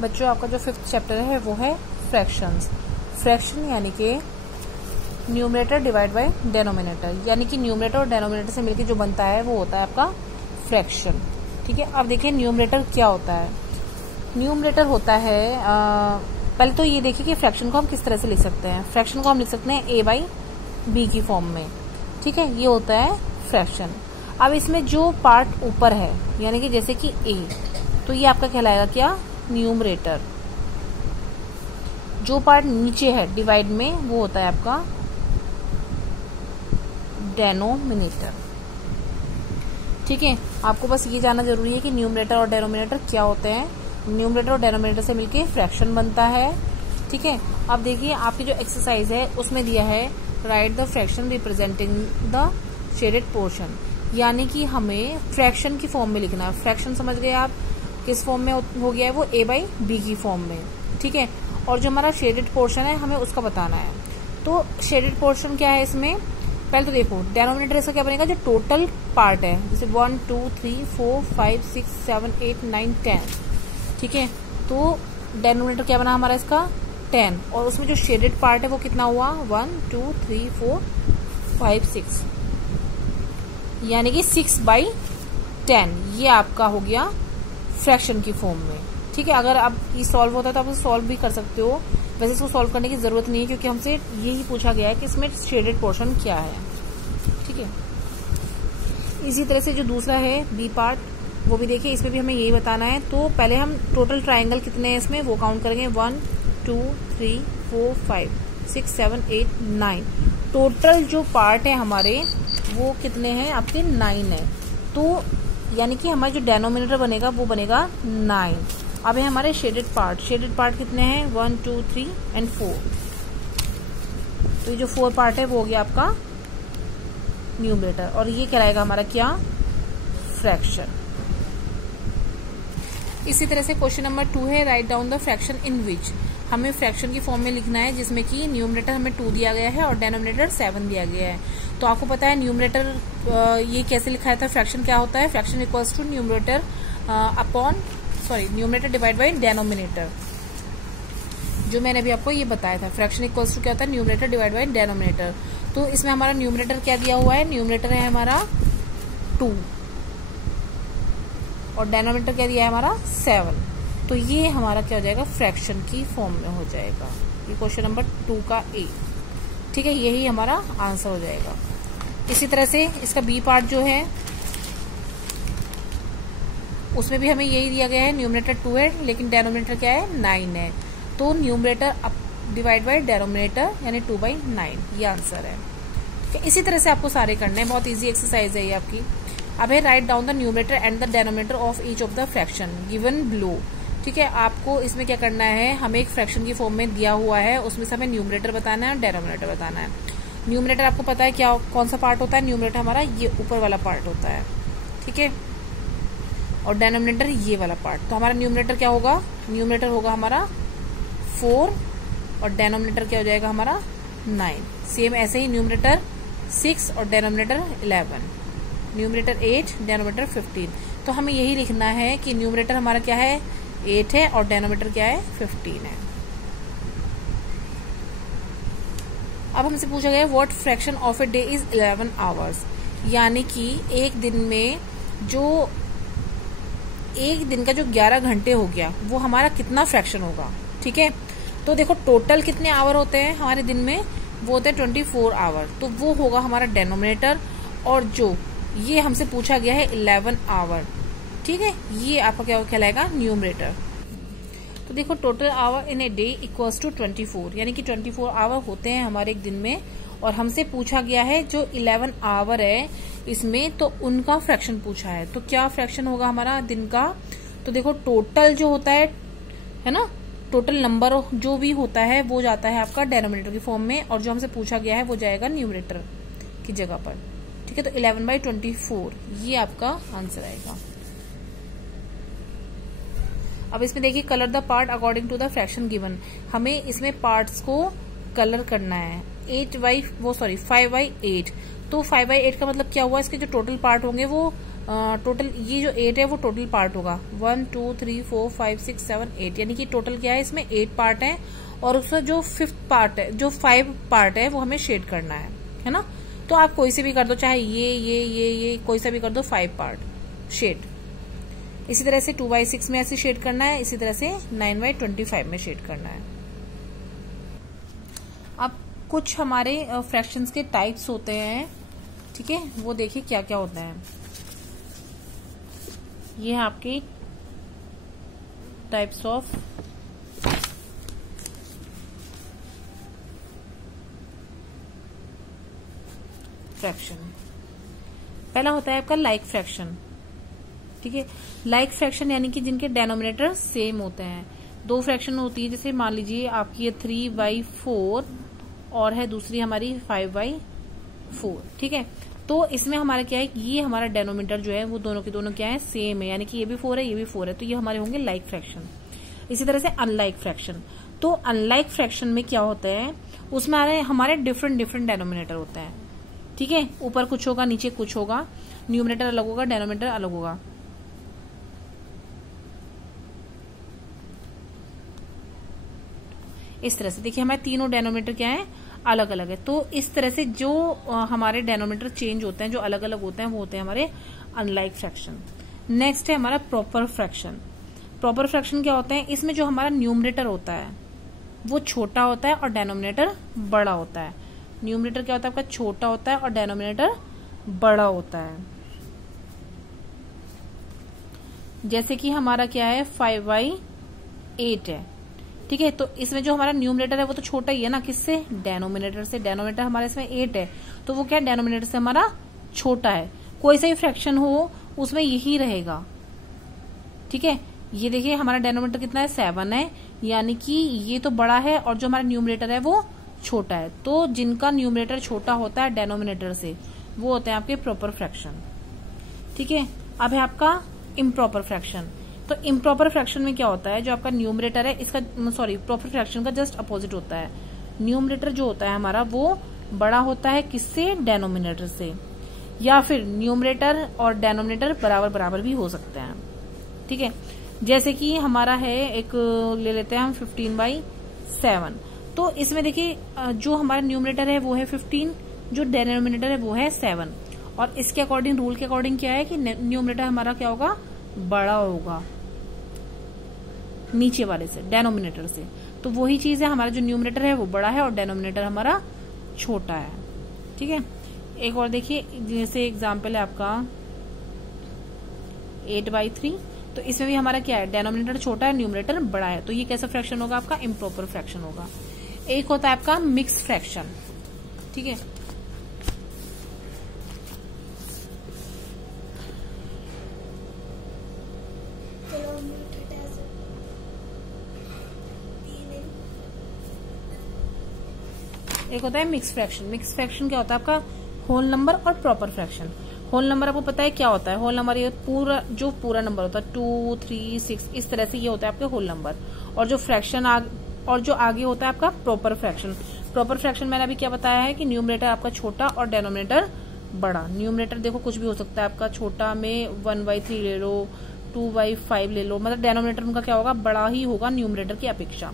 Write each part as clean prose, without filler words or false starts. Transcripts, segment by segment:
बच्चों आपका जो 5th चैप्टर है वो है फ्रैक्शंस। फ्रैक्शन यानी कि न्यूमरेटर डिवाइड बाय डेनोमिनेटर, यानी कि न्यूमरेटर और डेनोमिनेटर से मिलकर जो बनता है वो होता है आपका फ्रैक्शन। ठीक है, अब देखिए न्यूमरेटर क्या होता है। न्यूमरेटर होता है पहले तो ये देखिए कि फ्रैक्शन को हम किस तरह से लिख सकते हैं। फ्रैक्शन को हम लिख सकते हैं a बाई बी की फॉर्म में। ठीक है, ये होता है फ्रैक्शन। अब इसमें जो पार्ट ऊपर है यानी कि जैसे कि a, तो ये आपका कहलाएगा क्या, न्यूमरेटर। जो पार्ट नीचे है डिवाइड में वो होता है आपका डेनोमिनेटर। ठीक है, आपको बस ये जानना जरूरी है कि न्यूमरेटर और डेनोमिनेटर क्या होते हैं। न्यूमरेटर और डेनोमिनेटर से मिलके फ्रैक्शन बनता है। ठीक है, अब देखिए आपकी जो एक्सरसाइज है उसमें दिया है right the fraction representing the shaded portion, यानी कि हमें फ्रैक्शन की फॉर्म में लिखना है। फ्रैक्शन समझ गए आप किस फॉर्म में हो गया है, वो a बाई बी की फॉर्म में। ठीक है, और जो हमारा शेडेड पोर्शन है हमें उसका बताना है। तो शेडेड पोर्शन क्या है इसमें, पहले तो देखो डेनोमिनेटर इसका क्या बनेगा, जो टोटल पार्ट है, जैसे 1 2 3 4 5 6 7 8 9 10। ठीक है, तो डेनोमिनेटर क्या बना हमारा इसका 10, और उसमें जो शेडेड पार्ट है वो कितना हुआ 1 2 3 4 5 6, यानी कि 6/10। ये आपका हो गया फ्रैक्शन की फॉर्म में। ठीक है, अगर आप ये सॉल्व होता है तो आप इसे सॉल्व भी कर सकते हो। वैसे इसको सॉल्व करने की जरूरत नहीं है क्योंकि हमसे यही पूछा गया है कि इसमें शेडेड पोर्शन क्या है। ठीक है, इसी तरह से जो दूसरा है बी पार्ट, वो भी देखिए, इसमें भी हमें यही बताना है। तो पहले हम टोटल ट्राइंगल कितने हैं इसमें वो काउंट करेंगे, 1 2 3 4 5 6 7 8 9। टोटल जो पार्ट है हमारे वो कितने हैं आपके 9 है। तो यानी कि हमारा जो डेनोमिनेटर बनेगा वो बनेगा 9। अब है हमारे शेडेड पार्ट। शेडेड पार्ट कितने हैं 1 2 3 एंड 4। तो ये जो 4 पार्ट है वो हो गया आपका न्यूमरेटर, और ये कहलाएगा हमारा क्या, फ्रैक्शन। इसी तरह से क्वेश्चन नंबर 2 है right down the fraction in which. हमें फ्रैक्शन की फॉर्म में लिखना है जिसमें कि न्यूमरेटर हमें 2 दिया गया है और डेनोमिनेटर 7 दिया गया है। तो आपको पता है न्यूमरेटर ये कैसे लिखा था, फ्रैक्शन क्या होता है, fraction equals to numerator numerator divide by denominator. जो मैंने अभी आपको ये बताया था, फ्रैक्शन इक्वल्स टू क्या होता है, न्यूमरेटर डिवाइड बाई डेनोमिनेटर। तो इसमें हमारा न्यूमरेटर क्या दिया हुआ है, न्यूमरेटर है हमारा 2 और डेनोमिनेटर क्या दिया है हमारा 7। तो ये हमारा क्या हो जाएगा, फ्रैक्शन की फॉर्म में हो जाएगा। ये क्वेश्चन नंबर 2 का ए। ठीक है, यही हमारा आंसर हो जाएगा। इसी तरह से इसका बी पार्ट जो है उसमें भी हमें यही दिया गया है, न्यूमरेटर 2 है लेकिन डेनोमिनेटर क्या है 9 है। तो न्यूमरेटर डिवाइड बाय डेनोमिनेटर यानी 2/9, ये आंसर है। ठीक है, इसी तरह से आपको सारे करने हैं, बहुत इजी एक्सरसाइज है ये आपकी। अब है right down the numerator and the denominator of each of the fraction given below. ठीक है, आपको इसमें क्या करना है, हमें एक फ्रैक्शन की फॉर्म में दिया हुआ है, उसमें से हमें न्यूमरेटर बताना है और डेनोमिनेटर बताना है। न्यूमरेटर आपको पता है क्या, कौन सा पार्ट होता है, न्यूमरेटर हमारा ये ऊपर वाला पार्ट होता है। ठीक है, और डेनोमिनेटर ये वाला पार्ट। तो हमारा न्यूमरेटर क्या होगा, न्यूमरेटर होगा हमारा 4 और डेनोमिनेटर क्या हो जाएगा हमारा 9। सेम ऐसे ही न्यूमरेटर 6 और डेनोमिनेटर 11, न्यूमरेटर 8 डेनोमिनेटर 15। तो हमें यही लिखना है कि न्यूमरेटर हमारा क्या है 8 है और डेनोमिनेटर क्या है 15 है। अब हमसे पूछा गया what fraction of a day is 11 hours, यानी कि एक दिन का जो 11 घंटे हो गया वो हमारा कितना फ्रैक्शन होगा। ठीक है, तो देखो टोटल कितने आवर होते हैं हमारे दिन में, वो होते हैं 24 आवर। तो वो होगा हमारा डेनोमिनेटर, और जो ये हमसे पूछा गया है 11 आवर। ठीक है, ये आपका क्या कहलाएगा, न्यूमरेटर। तो देखो total hour in a day equals to 24, यानी कि 24 आवर होते हैं हमारे एक दिन में, और हमसे पूछा गया है जो 11 आवर है इसमें, तो उनका फ्रैक्शन पूछा है। तो क्या फ्रैक्शन होगा हमारा दिन का, तो देखो टोटल जो होता है ना, टोटल नंबर जो भी होता है वो जाता है आपका डेनोमिनेटर की फॉर्म में, और जो हमसे पूछा गया है वो जाएगा न्यूमरेटर की जगह पर। ठीक है, तो 11/24 ये आपका आंसर आएगा। अब इसमें देखिए colour the part according to the fraction given. हमें इसमें पार्ट्स को कलर करना है। 5/8। तो 5/8 का मतलब क्या हुआ, इसके जो टोटल पार्ट होंगे वो टोटल ये जो 8 है वो टोटल पार्ट होगा 1 2 3 4 5 6 7 8, यानी कि टोटल क्या है इसमें 8 पार्ट है, और उसका जो 5th पार्ट है, जो 5 पार्ट है वो हमें शेड करना है ना। तो आप कोई से भी कर दो, चाहे ये कोई सा भी कर दो, 5 पार्ट शेड। इसी तरह से 2/6 में ऐसे शेड करना है, इसी तरह से 9/25 में शेड करना है। अब कुछ हमारे फ्रैक्शंस के टाइप्स होते हैं, ठीक है, वो देखिए क्या क्या होते हैं। ये है आपके टाइप्स ऑफ फ्रैक्शन। पहला होता है आपका लाइक फ्रैक्शन, ठीक है। लाइक फ्रैक्शन यानी कि जिनके डेनोमिनेटर सेम होते हैं। दो फ्रैक्शन होती है, जैसे मान लीजिए आपकी ये 3/4 और है दूसरी हमारी 5/4, ठीक है। तो इसमें हमारा क्या है, ये हमारा डेनोमिनेटर जो है वो दोनों के दोनों क्या है, सेम है, यानी कि ये भी 4 है ये भी 4 है, तो ये हमारे होंगे लाइक फ्रैक्शन। इसी तरह से अनलाइक फ्रैक्शन। तो अनलाइक फ्रैक्शन में क्या होता है, उसमें हमारे डिफरेंट डेनोमिनेटर होते हैं, ठीक है। ऊपर कुछ होगा, नीचे कुछ होगा, न्यूमरेटर अलग होगा, डेनोमिनेटर अलग होगा। इस तरह से देखिए हमारे तीनों डेनोमिनेटर क्या है, अलग अलग है। तो इस तरह से जो हमारे डेनोमिनेटर चेंज होते हैं, जो अलग अलग होते हैं, वो होते हैं हमारे अनलाइक फ्रैक्शन। नेक्स्ट है हमारा प्रॉपर फ्रैक्शन। प्रॉपर फ्रैक्शन क्या होते हैं, इसमें जो हमारा न्यूमरेटर होता है वो छोटा होता है और डेनोमिनेटर बड़ा होता है। न्यूमरेटर क्या होता है आपका, छोटा होता है और डेनोमिनेटर बड़ा होता है। जैसे कि हमारा क्या है 5/8 है, ठीक है। तो इसमें जो हमारा न्यूमरेटर है वो तो छोटा ही है ना, किससे, डेनोमिनेटर से। डेनोमिनेटर हमारे इसमें 8 है, तो वो क्या है, डेनोमिनेटर से हमारा छोटा है। कोई सा ही फ्रैक्शन हो उसमें यही रहेगा, ठीक है। ये देखिए हमारा डेनोमिनेटर कितना है, 7 है, यानी कि ये तो बड़ा है और जो हमारा न्यूमरेटर है वो छोटा है। तो जिनका न्यूमरेटर छोटा होता है डेनोमिनेटर से, वो होते हैं आपके प्रॉपर फ्रैक्शन, ठीक है। अब है आपका इम्प्रॉपर फ्रैक्शन। तो इम्प्रॉपर फ्रैक्शन में क्या होता है, जो आपका न्यूमरेटर है इसका, सॉरी, प्रॉपर फ्रैक्शन का जस्ट अपोजिट होता है। न्यूमरेटर जो होता है हमारा वो बड़ा होता है, किससे, डेनोमिनेटर से, या फिर न्यूमरेटर और डेनोमिनेटर बराबर भी हो सकते हैं, ठीक है। जैसे कि हमारा है एक, ले लेते हैं हम 15/7। तो इसमें देखिए जो हमारा न्यूमरेटर है वो है 15, जो डेनोमिनेटर है वो है 7, और इसके अकॉर्डिंग, रूल के अकॉर्डिंग क्या है कि न्यूमरेटर हमारा क्या होगा, बड़ा होगा नीचे वाले से, डेनोमिनेटर से। तो वही चीज है, हमारा जो न्यूमरेटर है वो बड़ा है और डेनोमिनेटर हमारा छोटा है, ठीक है। एक और देखिए, जैसे एग्जाम्पल है आपका 8/3। तो इसमें भी हमारा क्या है, डेनोमिनेटर छोटा है, न्यूमरेटर बड़ा है, तो ये कैसा फ्रैक्शन होगा आपका, इम्प्रॉपर फ्रैक्शन होगा। एक होता है आपका मिक्स फ्रैक्शन, ठीक है। एक होता है मिक्स फ्रैक्शन। मिक्स फ्रैक्शन क्या होता है आपका, होल नंबर और प्रॉपर फ्रैक्शन। होल नंबर आपको पता है क्या होता है, होल नंबर ये पूरा नंबर होता है, 2 3 6, इस तरह से ये होता है आपके होल नंबर। और जो फ्रैक्शन और जो आगे होता है आपका प्रॉपर फ्रैक्शन। प्रॉपर फ्रैक्शन मैंने अभी क्या बताया है कि न्यूमरेटर आपका छोटा और डेनोमिनेटर बड़ा। न्यूमरेटर देखो कुछ भी हो सकता है आपका, छोटा में 1/3 ले लो, 2/5 ले लो, मतलब डेनोमिनेटर उनका क्या होगा, बड़ा ही होगा न्यूमरेटर की अपेक्षा।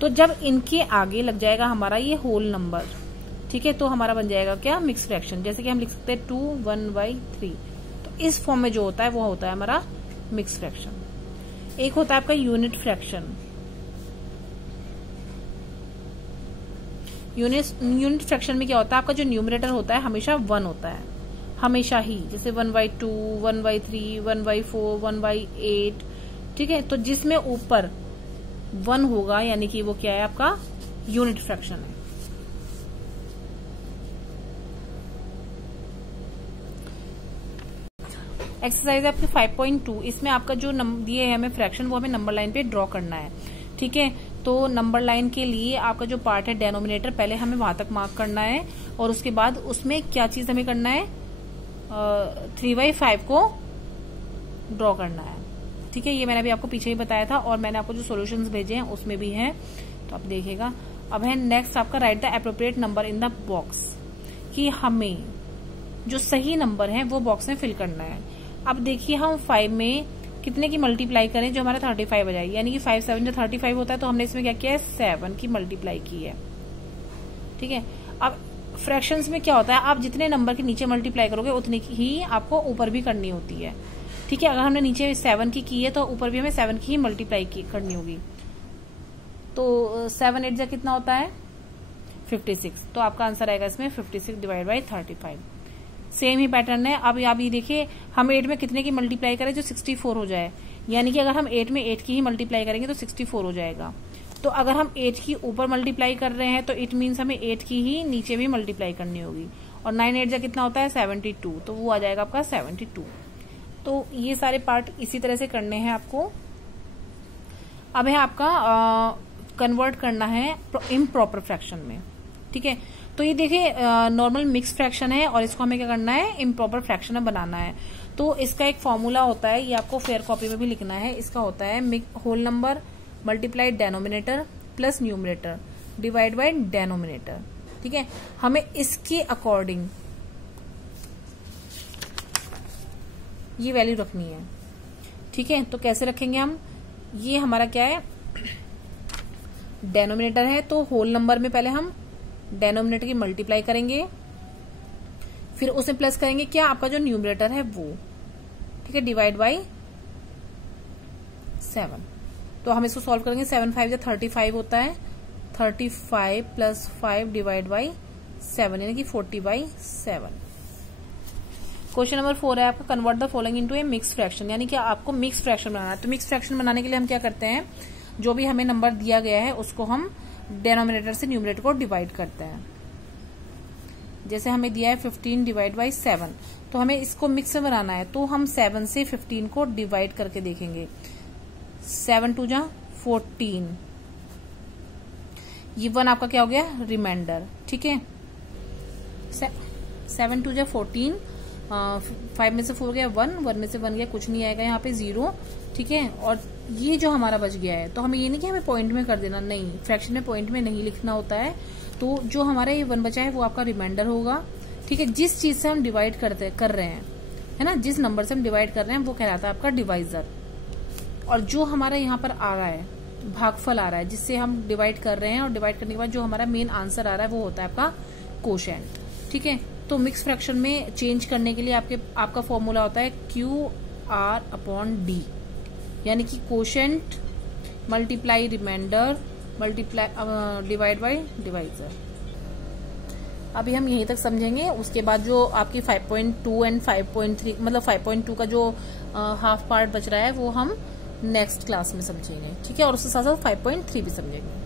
तो जब इनके आगे लग जाएगा हमारा ये होल नंबर, ठीक है, तो हमारा बन जाएगा क्या, मिक्स फ्रैक्शन। जैसे कि हम लिख सकते हैं 2 1/3। तो इस फॉर्म में जो होता है वो होता है हमारा मिक्स फ्रैक्शन। एक होता है आपका यूनिट फ्रैक्शन। यूनिट फ्रैक्शन में क्या होता है, आपका जो न्यूमरेटर होता है हमेशा 1 होता है, हमेशा ही। जैसे 1/2 1/3 1/4 1/8, ठीक है। तो जिसमें ऊपर 1 होगा यानी कि वो क्या है, आपका यूनिट फ्रैक्शन है। एक्सरसाइज आपकी 5.2। इसमें आपका जो दिए है हमें फ्रैक्शन, वो हमें नंबर लाइन पे ड्रॉ करना है, ठीक है। तो नंबर लाइन के लिए आपका जो पार्ट है डेनोमिनेटर, पहले हमें वहां तक मार्क करना है, और उसके बाद उसमें क्या चीज हमें करना है, 3/5 को ड्रॉ करना है, ठीक है। ये मैंने अभी आपको पीछे ही बताया था, और मैंने आपको जो सॉल्यूशंस भेजे हैं उसमें भी है, तो आप देखिएगा। अब है नेक्स्ट आपका right the appropriate number in the box, कि हमें जो सही नंबर है वो बॉक्स में फिल करना है। अब देखिए हम 5 में कितने की मल्टीप्लाई करें जो हमारा 35 आ जाएगी, यानी कि 5 7 जो 35 होता है, तो हमने इसमें क्या किया है 7 की मल्टीप्लाई की है। ठीक है, अब फ्रैक्शंस में क्या होता है, आप जितने नंबर के नीचे मल्टीप्लाई करोगे उतने की ही आपको ऊपर भी करनी होती है। ठीक है, अगर हमने नीचे 7 की है तो ऊपर भी हमें 7 की ही मल्टीप्लाई करनी होगी। तो 7 8 जा कितना होता है 56, तो आपका आंसर आएगा इसमें 56 divide by 35। Same he pattern है। अब आप ये देखिए हम 8 में कितने की मल्टीप्लाई करें जो 64 हो जाए, यानी कि अगर हम 8 में 8 की ही मल्टीप्लाई करेंगे तो 64 हो जाएगा। तो अगर हम 8 की ऊपर मल्टीप्लाई कर रहे हैं तो इट मीन्स हमें 8 की ही नीचे भी मल्टीप्लाई करनी होगी। और 9 8 जा कितना होता है 72, तो वो आ जाएगा आपका 72। तो ये सारे पार्ट इसी तरह से करने हैं आपको। अब है आपका कन्वर्ट करना है इम्प्रॉपर फ्रैक्शन में। ठीक है, तो ये देखिए नॉर्मल मिक्स फ्रैक्शन है और इसको हमें क्या करना है इम्प्रॉपर फ्रैक्शन में बनाना है। तो इसका एक फॉर्मूला होता है, ये आपको फेयर कॉपी में भी लिखना है। इसका होता है whole number multiplied denominator plus numerator divide by denominator. ठीक है, हमें इसके अकॉर्डिंग ये वैल्यू रखनी है। ठीक है, तो कैसे रखेंगे हम, ये हमारा क्या है डेनोमिनेटर है, तो होल नंबर में पहले हम डेनोमिनेटर की मल्टीप्लाई करेंगे, फिर उसे प्लस करेंगे क्या आपका जो न्यूमरेटर है वो। ठीक है, डिवाइड बाई 7। तो हम इसको सॉल्व करेंगे, 7 5 35 होता है, 35 प्लस 5 डिवाइड बाई 7 यानी कि 40/7। क्वेश्चन नंबर 4 है आपका convert the following into A mix fraction, यानी कि आपको मिक्स फ्रैक्शन बनाना है। तो मिक्स फ्रैक्शन बनाने के लिए हम क्या करते हैं, जो भी हमें नंबर दिया गया है उसको हम डेनोमिनेटर से न्यूमरेटर को डिवाइड करते हैं। जैसे हमें दिया है 15 डिवाइड बाई 7, तो हमें इसको मिक्स में बनाना है, तो हम 7 से 15 को डिवाइड करके देखेंगे। 7 2 जा 14, ये 1 आपका क्या हो गया रिमाइंडर। ठीक है, 7 2 जा 14, 5 में से 4 गया 1, 1 में से 1 गया कुछ नहीं आएगा यहाँ पे 0। ठीक है, और ये जो हमारा बच गया है, तो हमें ये नहीं कि हमें पॉइंट में कर देना, नहीं, फ्रैक्शन में पॉइंट में नहीं लिखना होता है। तो जो हमारा ये 1 बचा है वो आपका रिमाइंडर होगा। ठीक है, जिस चीज से हम डिवाइड कर रहे हैं, है ना, जिस नंबर से हम डिवाइड कर रहे हैं वो कहलाता है आपका डिवाइजर। और जो हमारा यहाँ पर आ रहा है भागफल आ रहा है जिससे हम डिवाइड कर रहे हैं, और डिवाइड करने के बाद जो हमारा मेन आंसर आ रहा है वो होता है आपका कोशेंट। ठीक है, तो मिक्स फ्रैक्शन में चेंज करने के लिए आपका फॉर्मूला होता है QR/D, यानी कि quotient multiply reminder multiply divide by divisor. अभी हम यहीं तक समझेंगे, उसके बाद जो आपकी 5.2 एंड 5.3 मतलब 5.2 का जो हाफ पार्ट बच रहा है वो हम नेक्स्ट क्लास में समझेंगे। ठीक है, और उसके साथ साथ 5.3 भी समझेंगे।